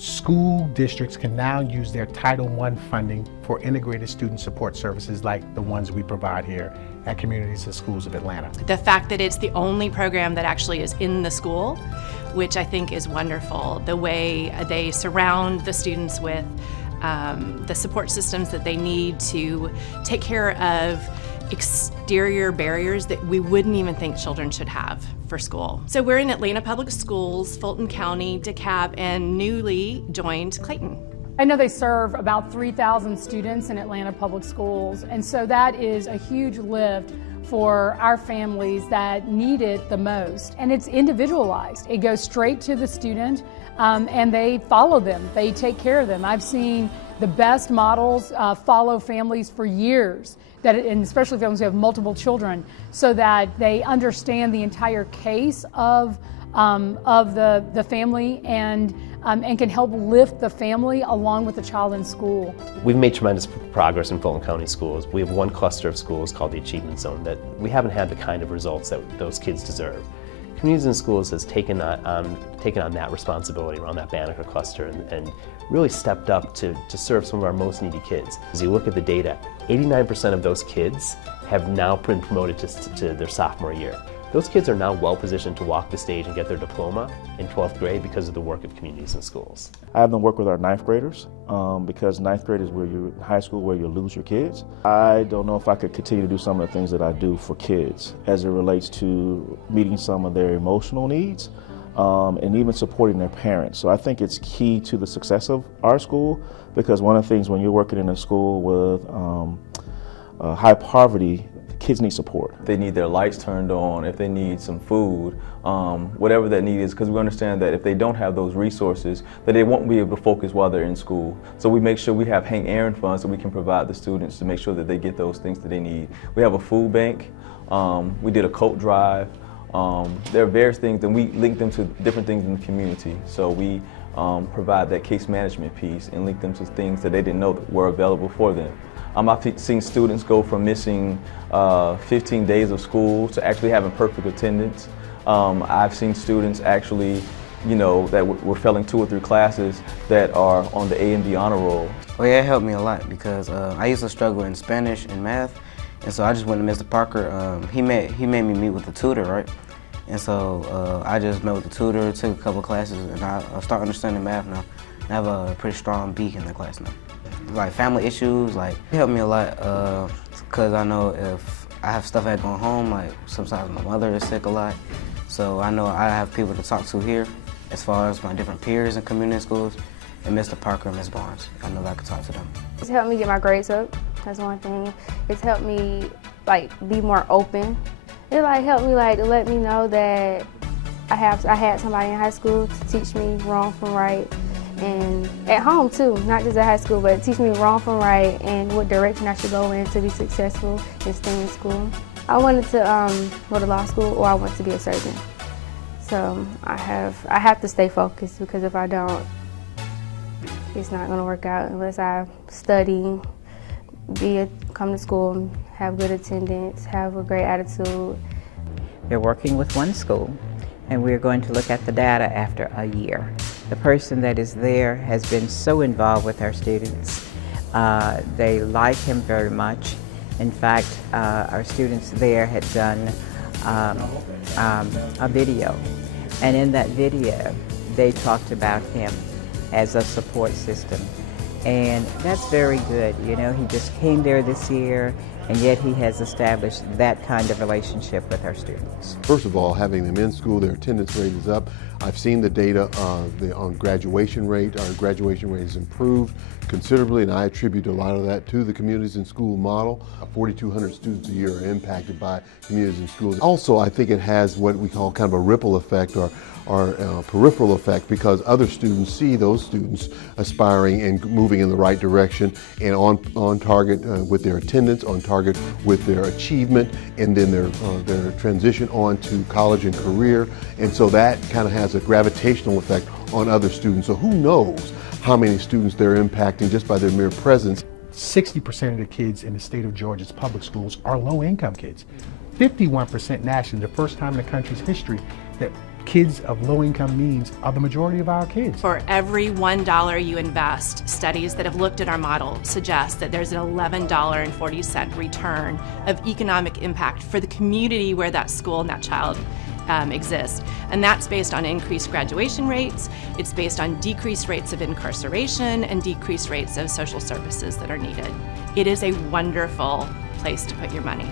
School districts can now use their Title I funding for integrated student support services like the ones we provide here at Communities and Schools of Atlanta. The fact that it's the only program that actually is in the school, which I think is wonderful. The way they surround the students with the support systems that they need to take care of exterior barriers that we wouldn't even think children should have for school. So we're in Atlanta Public Schools, Fulton County, DeKalb, and newly joined Clayton. I know they serve about 3,000 students in Atlanta Public Schools, and so that is a huge lift for our families that need it the most. And it's individualized. It goes straight to the student, and they follow them. They take care of them. I've seen the best models follow families for years, and especially families who have multiple children, so that they understand the entire case of the family and can help lift the family along with the child in school. We've made tremendous progress in Fulton County schools. We have one cluster of schools called the Achievement Zone that we haven't had the kind of results that those kids deserve. Communities and Schools has taken on that responsibility around that Banneker cluster and really stepped up to serve some of our most needy kids. As you look at the data, 89% of those kids have now been promoted to their sophomore year. Those kids are now well positioned to walk the stage and get their diploma in 12th grade because of the work of Communities and Schools. I have them work with our 9th graders because 9th grade is where you're in high school where you lose your kids. I don't know if I could continue to do some of the things that I do for kids as it relates to meeting some of their emotional needs and even supporting their parents. So I think it's key to the success of our school, because one of the things when you're working in a school with high poverty, kids need support. If they need their lights turned on, if they need some food, whatever that need is, because we understand that if they don't have those resources, that they won't be able to focus while they're in school. So we make sure we have Hank Aaron funds that we can provide the students to make sure that they get those things that they need. We have a food bank. We did a coat drive. There are various things, and we link them to different things in the community. So we provide that case management piece and link them to things that they didn't know that were available for them. I've seen students go from missing 15 days of school to actually having perfect attendance. I've seen students actually, that were failing 2 or 3 classes that are on the A and B honor roll. Well, yeah, it helped me a lot because I used to struggle in Spanish and math, and so I just went to Mr. Parker. He made me meet with the tutor, right? And so I just met with the tutor, took a couple classes, and I start understanding math now. I have a pretty strong beak in the class now. Like family issues, it helped me a lot because I know if I have stuff at going home, like sometimes my mother is sick a lot, so I know I have people to talk to here as far as my different peers in community schools, and Mr. Parker and Ms. Barnes. I know that I can talk to them. It's helped me get my grades up, that's one thing. It's helped me be more open. It helped me to let me know that I had somebody in high school to teach me wrong from right. And at home too, not just at high school, but teach me wrong from right and what direction I should go in to be successful and stay in school. I wanted to go to law school, or I want to be a surgeon. So I have to stay focused, because if I don't, it's not going to work out unless I study, come to school, have good attendance, have a great attitude. We're working with one school, and we're going to look at the data after a year. The person that is there has been so involved with our students. They like him very much. In fact, our students there had done a video, and in that video they talked about him as a support system, and that's very good. He just came there this year, and yet he has established that kind of relationship with our students. First of all, having them in school, their attendance rate is up. I've seen the data on graduation rate. Our graduation rate has improved considerably, and I attribute a lot of that to the Communities in School model. 4,200 students a year are impacted by Communities in Schools. Also, I think it has what we call kind of a ripple effect or peripheral effect, because other students see those students aspiring and moving in the right direction and on target with their attendance, on target with their achievement, and then their transition on to college and career. And so that kind of has a gravitational effect on other students. So who knows how many students they're impacting just by their mere presence. 60% of the kids in the state of Georgia's public schools are low-income kids. 51% nationally, the first time in the country's history that kids of low-income means are the majority of our kids. For every $1 you invest, studies that have looked at our model suggest that there's an $11.40 return of economic impact for the community where that school and that child exists. And that's based on increased graduation rates, it's based on decreased rates of incarceration, and decreased rates of social services that are needed. It is a wonderful place to put your money.